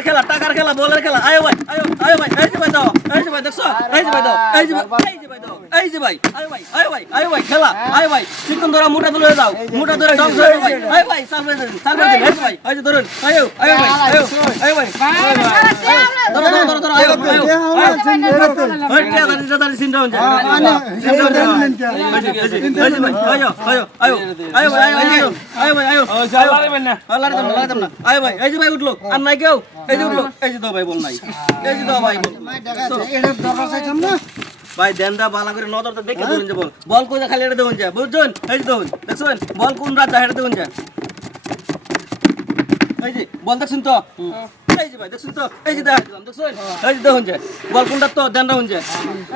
বলের খেলা, টাকার খেলা, বলের খেলা। আয়ো ভাই, আয়ো আয়ো ভাই, এই যে ভাই দাও, এই যে ভাই দেখছ? এই যে ভাই দাও, এই যে ভাই, এই যে ভাই দাও। এই যে ভাই আয়ো ভাই আয়ো ভাই আয়ো ভাই খেলা আয়ো ভাই চিকন ধরা মোটা ধরে দাও মোটা ধরে হয়ে যাবে ভাই আয়ো ভাই সার্ভে দিন সার্ভে দিন এই ভাই এই যে ধরুন আয়ো আয়ো ভাই আয়ো আয়ো ভাই ধরো ধরো ধরো ধরো আয়ো আয়ো ওই কে দাঁড়ি দাঁড়ি সিন ডাউন যায় সিন ডাউন যায় এই যে ভাই আয়ো আয়ো আয়ো আয়ো ভাই আয়ো আয়ো ভাই আয়ো আয়ো আল্লাহ রাখতাম না রাখতাম না আয় ভাই এই যে ভাই উঠল আর নাই কেউ এই যে উঠল এই যে দাও ভাই বল নাই এই যে দাও ভাই বল ভাই দেন্দা বালা করে নজর তো দেখে ধরুন বল বল কোথা খালি এটা দেউন যায় বুঝছেন এই যে দেখুন দেখছেন বল কোন রাত এটা দেউন যায় এই যে বল দেখছেন তো এই যে ভাই দেখছেন তো এই যে দেখা দেখছেন এই যে দেখুন যায় বল কোনটা তো দেন্দা হন যায়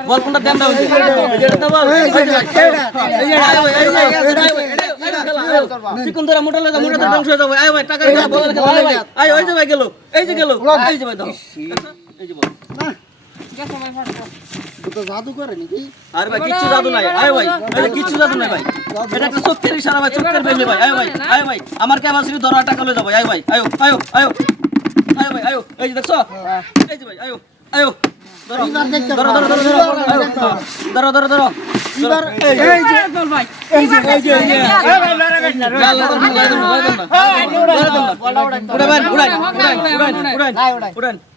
বল কোনটা দেন্দা হন যায় এই যে বল এই যে এই যে এই যে যে চিকন ধরে মোটা লাগা মোটা ধরে ধ্বংস হয়ে যাবে আয় ভাই টাকা বল আয় ওই যে ভাই গেল এই যে গেল এই যে ভাই দাও এই যে বল জাদু করে নাকি আরে ভাই কিচ্ছু জাদু নাই আয় ভাই এটা কিচ্ছু জাদু নাই ভাই এটা একটা চোখের ইশারা ভাই চোখের বেলে ভাই আয় ভাই আয় ভাই আমার ক্যাপাসিটি ধরো টাকা লয়ে যাব আয় ভাই আয়ো আয়ো আয়ো আয়ো ভাই আয়ো এই যে দেখছ এই যে ভাই আয়ো আয়ো ধরো ধরো ধরো ধরো ধরো ধরো ধরো ধরো ধরো এই যে এই যে এই যে এই যে যা, লাগা দাও, লাগা দাও, লাগা দাও না। লাগা দাও না। উড়াবেন, উড়ান, উড়ান, উড়ান, উড়ান, উড়ান।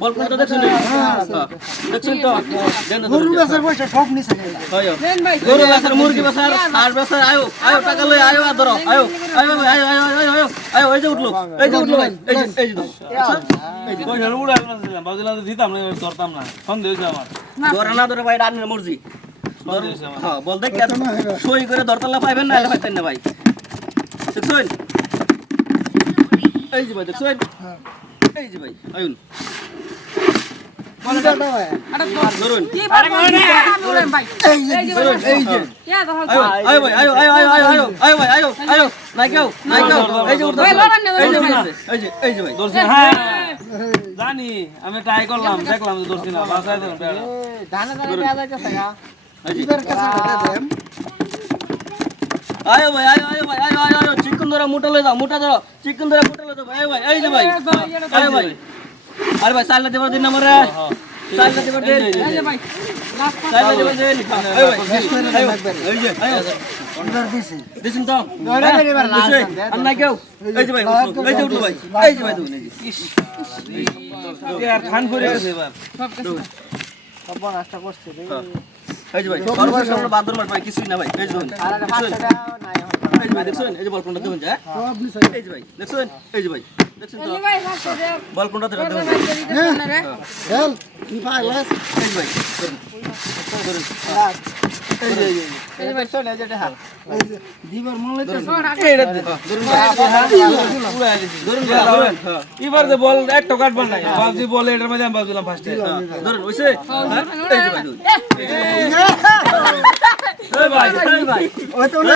দেখছেন? দেখছেন? হ্যাঁ, তো? গরু বেচার পয়সা সব আয়ো। গরু বেচার মুরগি বেচার হাঁস বেচার আয়ো আয়ো টাকা লই আয়ো আর ধরো আয়ো আয়ো আয়ো আয়ো আয়ো আয়ো আয়ো এই যে উঠল এই যে উঠল ভাই এই যে এই যে দেখো। এই যে পয়সা উড়ে আসলাম বাবুলা তো দিতাম না ধরতাম না। সন্দেহ হয়েছে আমার। ধরে না ধরে ভাই রান্নার মর্জি ধর- হয়েছে হ্যাঁ বল দেখ সই করে দরতলা পাইবেন না এলে পাইতেন না ভাই। দেখছেন? এই যে ভাই দেখছেন? এই যে ভাই আয়ুন। জানি আমি ট্রাই করলাম দেখলাম যে ধরছি না বাসায় আয়ো ভাই আয়ো আয়ো ভাই আয়ো আয়ো আয়ো চিকন ধরে মোটা লয়ে যাও মোটা ধরো চিকন ধরে মোটা লয়ে যাও আয়ো ভাই এই যে ভাই আয়ো ভাই আরে ভাই সাইলা দেবার দিন আমারে দেবার দিন। সাইলা দেবার দিন। ভাই আয়ো এই যে আয়ো এবার দিছে। দিছেন তো? আর নাই কেউ? এই যে ভাই এই যে উঠল ভাই। এই যে ভাই দেখুন এই খান করে গেছে এবার। এই যে ভাই সর্বশেষ আমরা বাদর মার ভাই কিছুই না ভাই। এই যে দেখুন দেখছেন? এই যে ভাই দেখছেন? এই যে বল দেখুন যা। এই যে ভাই দেখছেন? এই যে ভাই। বল কোনটা ধরে দেখুন হেল নি পাই লাস এই ভাই ধরুন। ধরুন। এই যে দিবার লইতাছে ধরুন। ভাই। উড়ে গেছে ধরুন। ভাই, ধরুন। এবার যে বল একটা কাটবার নাই। বাবজি বলে এটার মধ্যে আমি ভাবছিলাম ফার্স্টে ধরুন হইছে? এই যে ভাই ভাই। এই ভাই। ওই তো